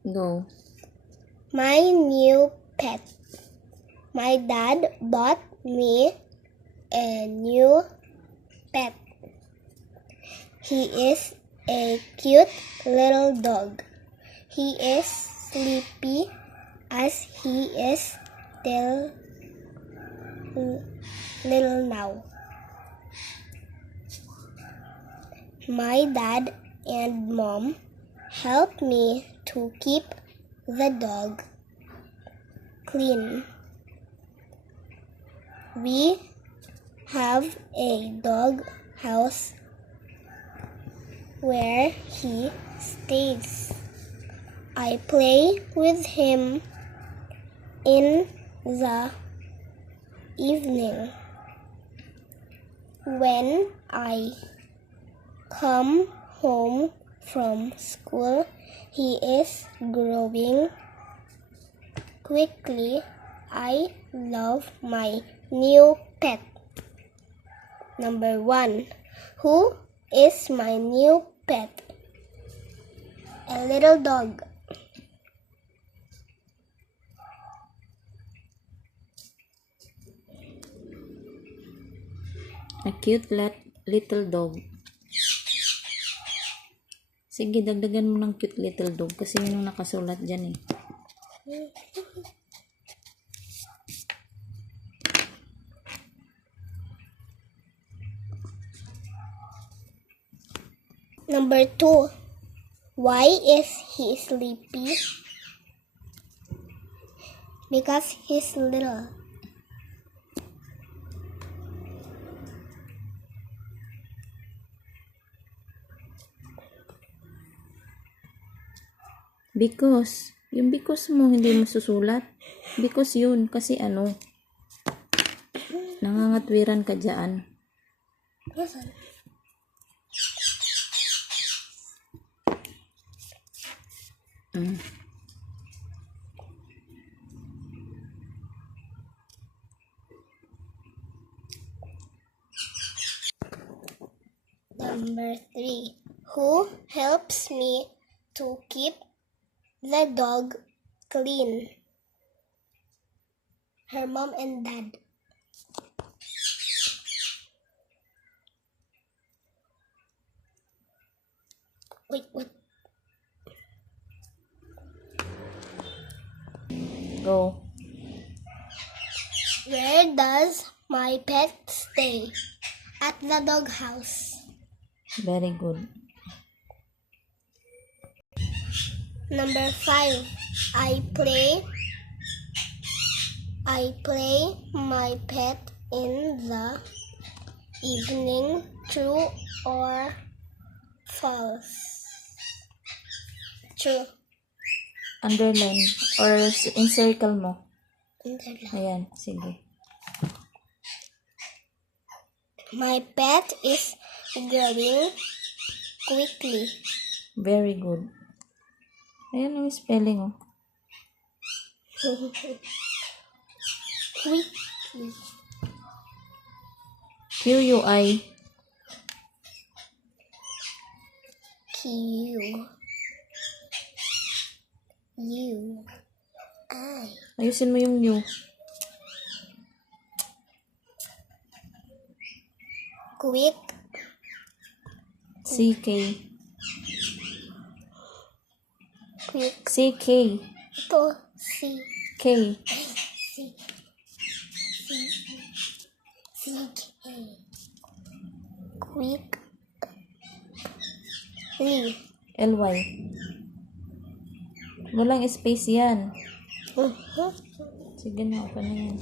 Go. My new pet. My dad bought me a new pet. He is a cute little dog. He is sleepy as he is still little now. My dad and mom help me to keep the dog clean. We have a dog house where he stays. I play with him in the evening. When I come home from school, he is growing quickly. I love my new pet. Number 1. Who is my new pet? A little dog. A cute little dog. Sige, dagdagan mo ng cute little dog kasi yun yung nakasulat dyan eh. Number 2. Why is he sleepy? Because he's little. Because. Yung because mo, hindi mo susulat. Because yun. Kasi ano, nangangatwiran ka dyan. Yes, Number 3. Who helps me to keep the dog clean? Her mom and dad. Wait, what? Go. Where does my pet stay? At the dog house. Very good. Number 5. I play my pet in the evening. True or false? True. Underline or encircle mo. Underline. Ayan, sige. My pet is growing quickly. Very good. Ayan yung spelling oh. Quickly. Q-U-I. Q-U-I. Ayusin mo yung U. Quick. C-K. Quick. C-K. Ito. C. K. C. C. K. Quick. L-Y. Walang space yan. Sige na, open na yan.